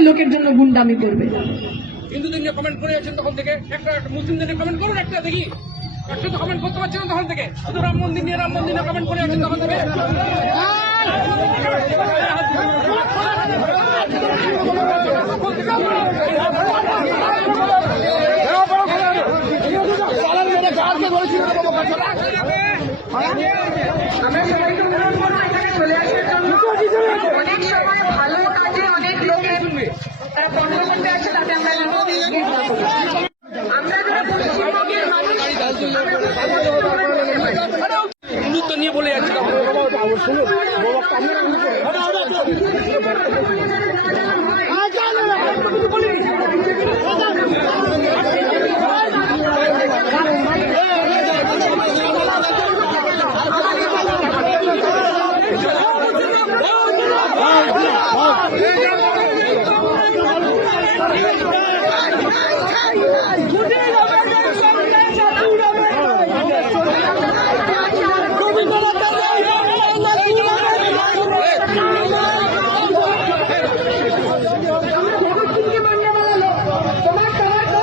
কোথায় লোকের জন্য গুন্ডামি করবে। হিন্দুদের নিয়ে কমেন্ট করে আছেন তখন থেকে। একটা একটা মুসলিমদের নিয়ে কমেন্ট করুন একটা দেখি। একটা তো কমেন্ট করতে পারছেন তখন থেকে। শুধু রাম মন্দির নিয়ে রাম মন্দির নিয়ে কমেন্ট করে আছেন তখন থেকে। অনেক সময় হিন্দুত্ব নিয়ে বলে যাচ্ছে Good day.